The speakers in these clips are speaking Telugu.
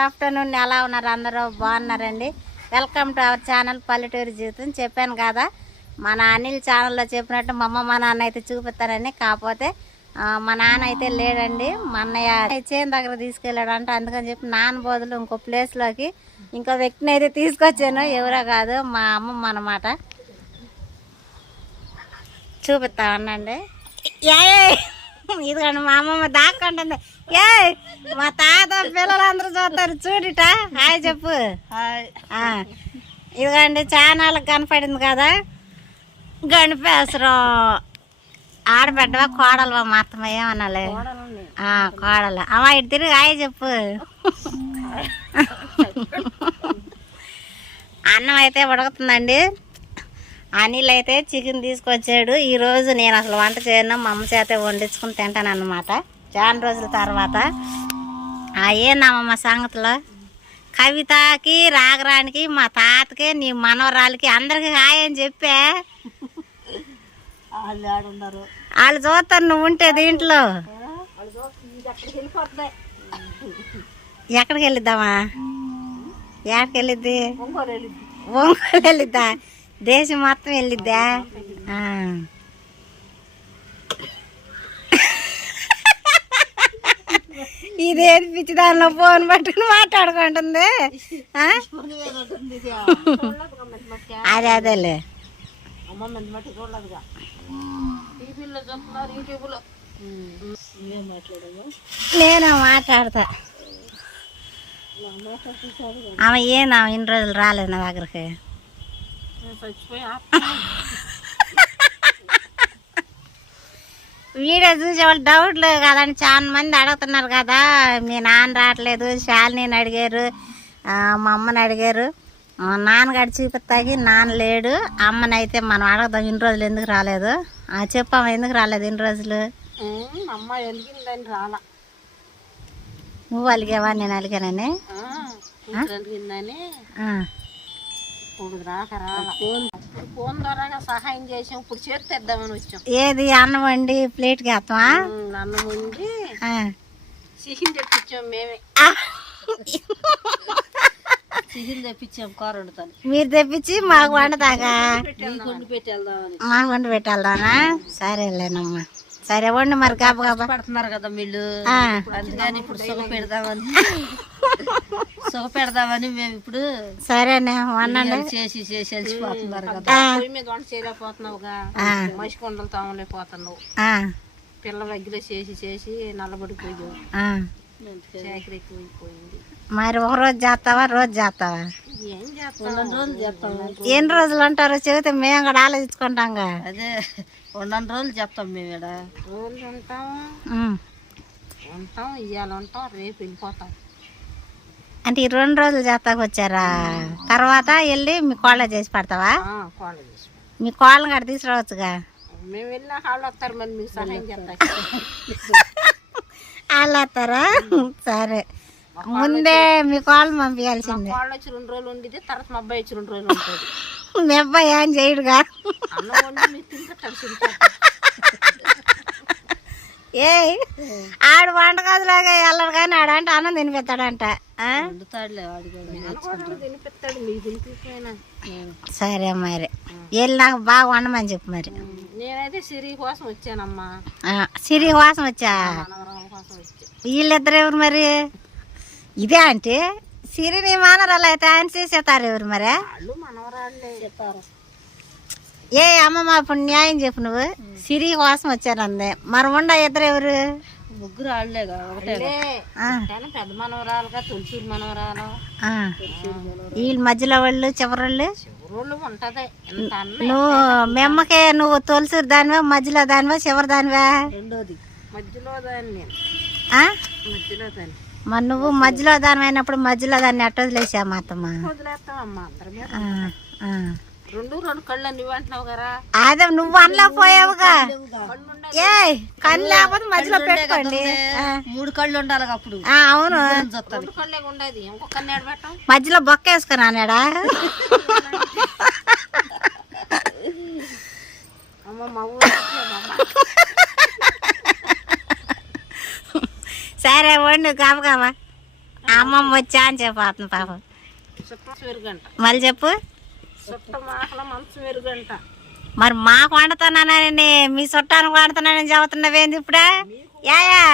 Good afternoon. ఎలా ఉన్నారు? అందరూ బాగున్నారండి. వెల్కమ్ టు అవర్ ఛానల్ పల్లెటూరు జీవితం. చెప్పాను కదా మన అనిల్ ఛానల్లో చెప్పినట్టు మా అమ్మ మా నాన్న అయితే చూపిస్తారని. కాకపోతే మా నాన్న అయితే లేడండి. మా అన్నయ్య చేను దగ్గర తీసుకెళ్ళాడు అంటే. అందుకని చెప్పి నాన్న బదులు ఇంకో ప్లేస్లోకి ఇంకో వ్యక్తిని అయితే తీసుకొచ్చాను. ఎవరో కాదు మా అమ్మమ్మ అన్నమాట. చూపిస్తా ఏ ఇదిగోండి మా అమ్మమ్మ దాక్కుంటుంది. ఏ మా తాత పిల్లలందరూ చూస్తారు చూడిట. హాయ్ చెప్పు. ఇదిగోండి ఛానల్ కనపడింది కదా. గణపేశ్వరం ఆడబిడ్డవా కోడలవా మా అత్తమ్మ ఏమనాలి? కోడలు. అమ్మ ఇటు తిరిగి హాయ్ చెప్పు. అన్నం అయితే ఉడుకుతుందండి. అనిల్ అయితే చికెన్ తీసుకొచ్చాడు. ఈ రోజు నేను అసలు వంట చేయను మా అమ్మ చేత వండించుకుని తింటాను అనమాట చాలా రోజుల తర్వాత ఆ ఏందమ్మా సంగతిలో కవితకి రాగరానికి మా తాతకి నీ మనవరాలకి అందరికి హాయ్ అని చెప్పే. వాళ్ళు చూస్తారు నువ్వు ఉంటే దీంట్లో. ఎక్కడికి వెళ్ళిద్దామా? ఎక్కడికి వెళ్ళిద్ది? ఒంగోలు వెళ్ళింది ఒంగోలు వెళ్ళిద్దా? దేశం మొత్తం వెళ్ళిద్దా? ఇదేది పిచ్చి దానిలో ఫోన్ పట్టుకుని మాట్లాడుకుంటుంది. ఆ? అదే అదేలే. అమ్మ నేను మాట్లాడతా. ఆమె ఏనా ఇన్ని రోజులు రాలేదు నా దగ్గరికి నేను చచ్చిపోయి వీడియో చూసే వాళ్ళు డౌట్లు కదండి. చాలా మంది అడుగుతున్నారు కదా మీ నాన్న రావట్లేదు శాలిని అడిగారు మా అమ్మని అడిగారు. ఆ, నాన్నగాడు చూపిస్తాకి నాన్న లేడు అమ్మని అయితే మనం అడగదాం ఇన్ని రోజులు ఎందుకు రాలేదు? ఆ, చెప్పమ్మా ఎందుకు రాలేదు ఇన్ని రోజులు? అమ్మ వెలిగిందని రాలా. నువ్వు అలిగావా నేను అలిగానని? ఇప్పుడు ఫోన్ ద్వారాగా సహాయం చేసాం ఇప్పుడు చేతి తెద్దామని వచ్చాం. ఏది అన్నం వండి ప్లేట్కి వేస్తావా నన్ను ముందు ఆ. చికెన్ తెప్పించాం మేమే. చికెన్ తెప్పించాం కూర వండుతాను మీరు తెప్పించి మాకు వండదాకా నీకు వండి పెట్టి వెళ్దామని మాకు వండి పెట్టాలనా సరేలేనమ్మా. సరే వండి మరి గబ పడుతున్నారు కదా వీళ్ళు. అందుకని ఇప్పుడు సుఖ పెడదామని. సుఖ పెడదామని మేము ఇప్పుడు సరేనే వండండి చేసి చేసి అలసిపోతున్నారు కదా. పొయ్యి మీద వంట చేయలేకపోతున్నావుగా. మసి కొండలు తామలేకపోతున్నావు. ఆ, పిల్లల దగ్గర చేసి చేసి నల్లబడిపోయావు. ఆ. చాకరీ మరి ఒక రోజు చేస్తావా రోజు చేస్తావా? ఎన్ని రోజులు అంటారో చెబితే మేము కూడా ఆలోచించుకుంటాంగా. అదే రెండు రోజులు చెప్తాం మేము ఇక్కడ రోజులు ఉంటాం. ఉంటాం ఇవాళ ఉంటాం రేపు వెళ్ళిపోతాం. అంటే ఈ రెండు రోజులు చేస్తాకు వచ్చారా? తర్వాత వెళ్ళి మీ కోళ్ళ చేసి పెడతావా? మీ కోళ్ళని కూడా తీసుకురావచ్చుగా? మేము వెళ్ళినా వాళ్ళు వస్తారు మరి మీకు సహాయం చేస్తాం. వాళ్ళు వస్తారా? సరే. ముందే మీ కోళ్ళని పంపించాల్సిందే. వచ్చి రెండు రోజులు ఉండిది తర్వాత మా అబ్బాయి వచ్చి రెండు రోజులు ఉంటుంది. మీ అబ్బాయి ఏం చేయడుగా? అన్నం వండి ఏ ఆడు వంటగదిలాగా వెళ్ళడు కానీ ఆడంటే అన్నం తినిపిస్తాడంట. సరే మరి. వెళ్ళి నాకు బాగా వండమని చెప్పు మరి. నేనైతే సిరి కోసం వచ్చానమ్మా. ఆ, సిరి వాసం వచ్చా? మనవరాల కోసం వచ్చా. వీళ్ళిద్దరు ఎవరు మరి? ఇదే అంటే సిరిని మానరాలు అయితే ఆయన చేసేస్తారు ఎవరు మరి? ఏ అమ్మమ్మ ఇప్పుడు న్యాయం చెప్పు నువ్వు. సిరి కోసం వచ్చారందే. మరి ఉండ ఇద్దరు ఎవరు? ముగ్గురు ఒకటే. పెద్ద మనవరాలుగా తులసూరు మనవరాలు. ఆ. వీళ్ళ మధ్యలో వాళ్ళు చివరోళ్ళు? ఉంటది. అన్న నువ్వు మెమ్మకే నువ్వు తొలసూరు దానివా మధ్యలో దానివా చివరి దానివా? రెండోది. మధ్యలో దాన్ని నేను. ఆ? మధ్యలో దాన్ని. మరి నువ్వు మధ్యలో దాని అయినప్పుడు మధ్యలో దాన్ని ఎట్ట వదిలేసా మా అత్తమ్మ? రెండు రెండు కళ్ళు నువ్వు అంటున్నావు కదా. అదే నువ్వు అనలా పోయావుగా. కళ్ళు ఏ కన్ను లేకపోతే మధ్యలో పెట్టుకోండి. మూడు కళ్ళు ఉండాలి అప్పుడు. ఆ, అవును. రెండు కళ్ళే ఉండేది. ఇంకొక నేడు పెట్టాం మధ్యలో బొక్క వేసుకున్నాడా సరే వండు కావగావా అమ్మ అమ్మమ్మ వచ్చా అని చెప్పాతుంది పాపం. మళ్ళీ చెప్పు. మరి మాకు వండుతున్నానని మీ చుట్టానికి వండుతున్నానని చెబుతున్నావేంది ఇప్పుడే? యాయా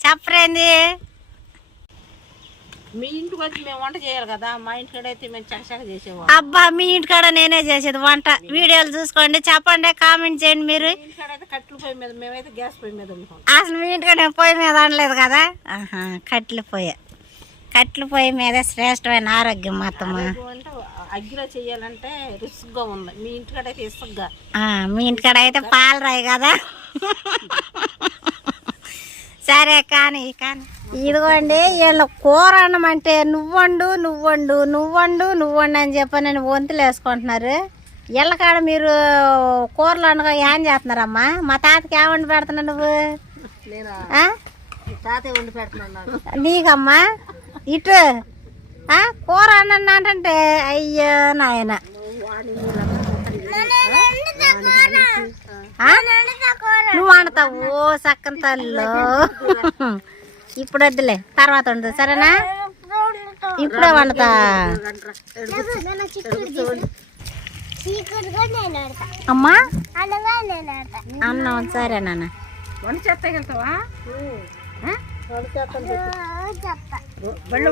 చెప్పరేంది? మీ ఇంటికి వచ్చి మేము వంట చేయాలి కదా మా ఇంటికాడ అయితే మేము చకచక చేసేవాళ్ళం. అబ్బా మీ ఇంటికాడ నేనే చేసేది వంట. వీడియోలు చూసుకోండి చెప్పండి కామెంట్ చేయండి మీరు. కట్టెల పొయ్యి మీద మేమైతే గ్యాస్ పొయ్యి మీద అసలు మీ ఇంటికాడ పొయ్యి మీద అనలేదు కదా? ఆహా కట్టెల పొయ్యి. కట్టెల పొయ్యి మీద శ్రేష్టమైన ఆరోగ్యం అంటే అగ్గిలో చేయాలంటే రిస్క్గా ఉంది. మీ ఇంటికాడ అయితే ఇసుగ్గా మీ ఇంటికాడ అయితే పాలు రాయి కదా. సరే కానీ కానీ. ఇదిగోండి వీళ్ళ కూర అన్నమంటే నువ్వండు నువ్వండు నువ్వండు నువ్వండు అని చెప్పి నేను వంతులు వేసుకుంటున్నారు. వీళ్ళ కాడ మీరు కూరలు వండగా ఏం చేస్తున్నారమ్మా? మా తాతకి ఏం వండి పెడుతున్నావు నువ్వు? నేను? ఆ? తాతయ్య వండి పెడుతున్నాను నీకమ్మా? ఇటు? కూర అన్న అంటే అయ్యో నాయన? నువ్వు వండుతావు ఓ సక్కన తల్లు. ఇప్పుడు వద్దులే తర్వాత వండు సరేనా? ఇప్పుడే వండుతా. అమ్మా? అన్నం సరే నాన్న. వండి చేస్తాగలుగుతావా బళ్ళు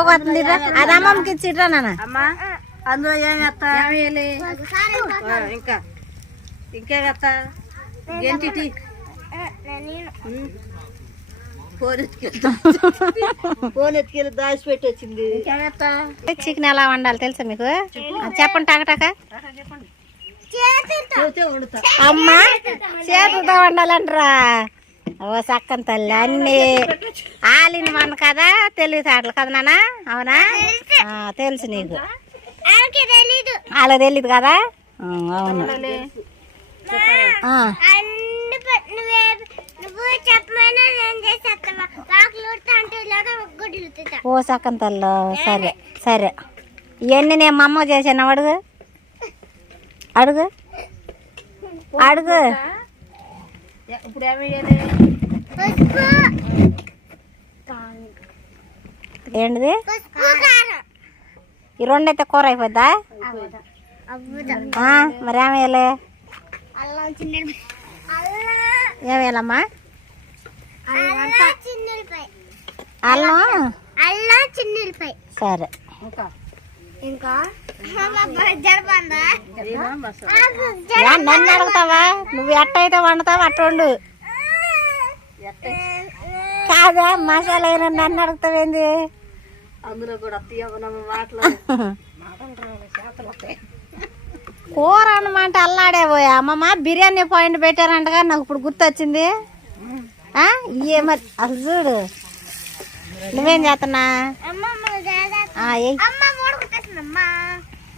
వండి నువ్వేనా పోగొస్తుంది అది అమ్మమ్మకి ఇచ్చిట్రా నాన్న. అమ్మా అందులో ఏం వేస్తా ఏమేయాలి ఇంకా. ఇంకా వేస్తా ఏంటి చికెన్ ఎలా వండాలి తెలుసా మీకు? ఆ, చెప్పండి టకటక అమ్మా చేతులతో వండాలంటరా. ఓ సక్కన తల్లి అన్ని ఆలిన మన కదా తెలివితేటలు కదా నాన్న? అవునా? ఆ, తెలుసు నీకు. వాళ్ళకి తెలియదు కదా? అవును. ఓ సక్కన తల్లి సరే సరే. ఇవన్నీ నేను మా అమ్మ చేశాను? అడుగు. అడుగు. అడుగు. ఇప్పుడు ఏమేయాలి ఏంటిది? ఈ రెండు అయితే కూర అయిపోద్దా? మరి ఏమేయాలి ఏమేయాలమ్మా అల్లం అల్లం చిన్నెల్లిపాయ సరే. ఇంకా? ఇంకా? నన్ను అడుగుతావా? నువ్వు ఎట్ట అయితే వండుతావు అట్ట వండు. కాదా మసాలా అయినా నన్ను అడుగుతావేంది? అందులో కూడా మాటలు. కూర అన్నమాట అల్లాడే పోయా అమ్మమ్మ బిర్యానీ పాయింట్ పెట్టారంటగా నాకు ఇప్పుడు గుర్తొచ్చింది. ఆ? ఏ మరి అసలు చూడు. నువ్వేం చేస్తున్నా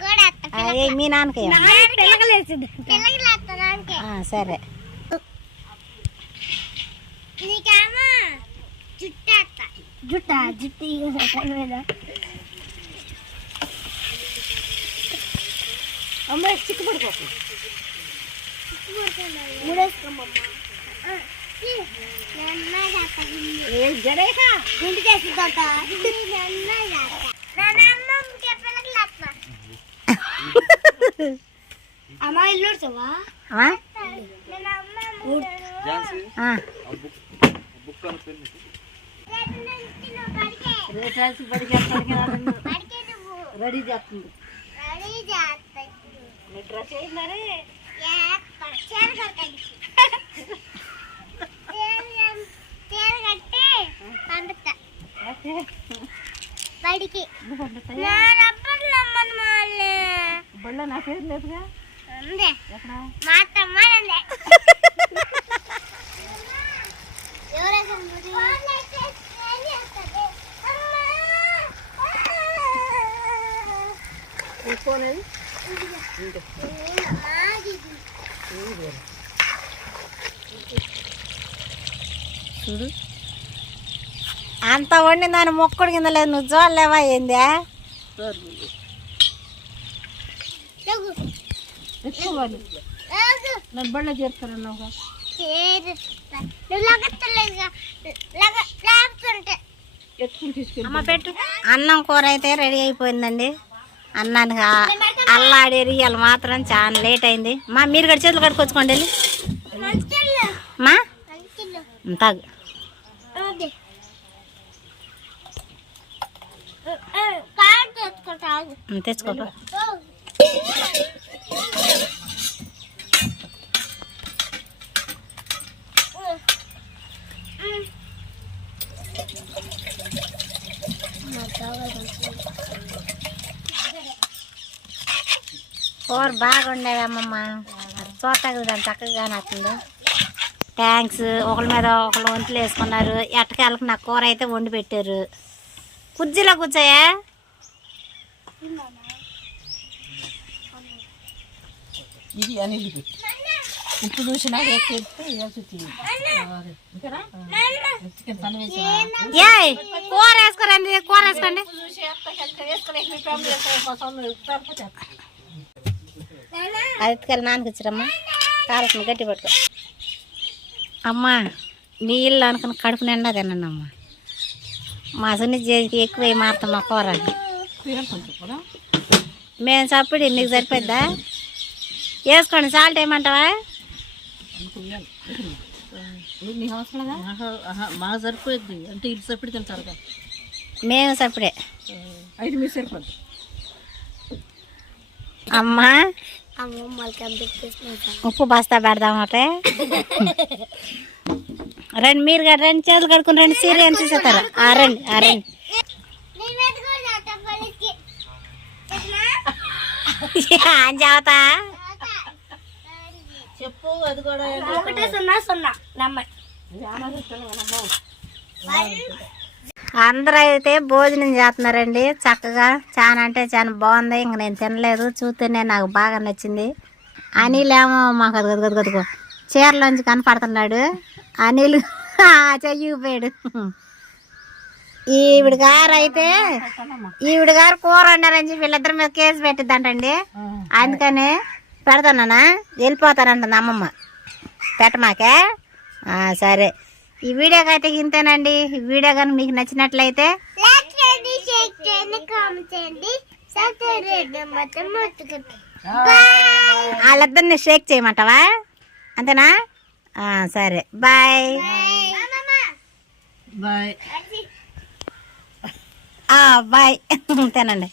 కూడా వేస్తా ఆ, ఏయ్ మీ నాన్నకి సరే నీకేమో జుట్టు వేస్తా జుట్ట జుట్టు అమ్మ చిక్కుపడిపోతుంది ఏ జడేకా? గుండు చేసిందంట అమ్మ ఇల్లు ఉడతావా ఆ? ఆ, రేటాల్సి బడికి రెడీ చేస్తుంది. మీ డ్రెస్ బడికి నా బళ్ళ నా పేరు లేదుగా? ఉంది. మా అత్తమ్మ చూడు. అంత వండిన దాని మొక్కడు కింద లేదు. నువ్వు చూడలేవా ఏందే? బళ్ళ అన్నం కూర అయితే రెడీ అయిపోయిందండి. అన్నానికి అల్లాడి ఎరియాలి మాత్రం చాలా లేట్ అయింది. మా మీరు కూడా చేతులు కట్టుకొచ్చుకోండి మా? తాగు అదే కార్ తెచ్చుకుంటా ఆగు. ఉమ్, తెచ్చుకో కూర బాగుండేవి అమ్మమ్మ చూడటానికి చక్కగా నచ్చింది థ్యాంక్స్ ఒకళ్ళ మీద ఒకళ్ళు వంతులు వేసుకున్నారు. ఎట్టకాలకు నా కూర అయితే వండి పెట్టారు. కుర్చీలో కూర్చోయా? ఇది అనిల్కి ఉప్పు చూసినా వేసి. కూర వేసుకోరండి కూర వేసుకోండి. అరటికాయలు నాన్నకి ఇచ్చారమ్మా కారసం గట్టి పట్టుకో. అమ్మా మీ ఇల్లు అనుకుని కడుపు నిండా తిన్నాను అమ్మా మా సున్ని చేతికి ఎక్కువ మారుతాం మా కూర. మేము చప్పుడు నీకు సరిపోద్దా? వేసుకోండి సాల్ట్ ఏమంటావా? మాకు సరిపోయింది. అంటే ఇటు సప్పుడు తింటారు మేము సప్పుడే. ఐదు మీరు సరిపోద్ది. అమ్మా అమ్మ మళ్ళీ కంప్లీట్ ఉప్పు బస్తా పెడదామటే రండి మీరు రండి చేతులు కడుకుని రండి సీరియల్ చూసేస్తారు? ఆ రండి ఆ రండి. అని చెబుతా చెప్పు అది కూడా ఒకటే సున్నా సున్నా. నమ్మ అందరూ అయితే భోజనం చేస్తున్నారండి. చక్కగా చాలా అంటే చాలా బాగుంది. ఇంక నేను తినలేదు. చూస్తేనే నాకు బాగా నచ్చింది. అనిల్ ఏమో మాకు అది గదుగు గదుగు చీరలోంచి కనపడుతున్నాడు. అనిల్ ఆ చెయ్యిపోయాడు ఈవిడ గారు అయితే ఈవిడ గారు కూర వండారని చెప్పి వీళ్ళిద్దరి మీద కేసు పెట్టిద్దంటండి. అందుకని పెడతానా వెళ్ళిపోతానంటుంది అమ్మమ్మ. పెట్టమాకే? ఆ, సరే. ఈ వీడియోకి అయితే ఇంతేనండి. ఈ వీడియో కానీ మీకు నచ్చినట్లయితే లైక్ చేయండి షేర్ చేయండి కామెంట్ చేయండి. సబ్స్క్రైబ్ చేయండి మొత్తం మొత్తుకుంటాం వాళ్ళిద్దరిని షేక్ చేయమంటావా? అంతేనా? ఆ, సరే. బాయ్. బాయ్. బాయ్. తినండి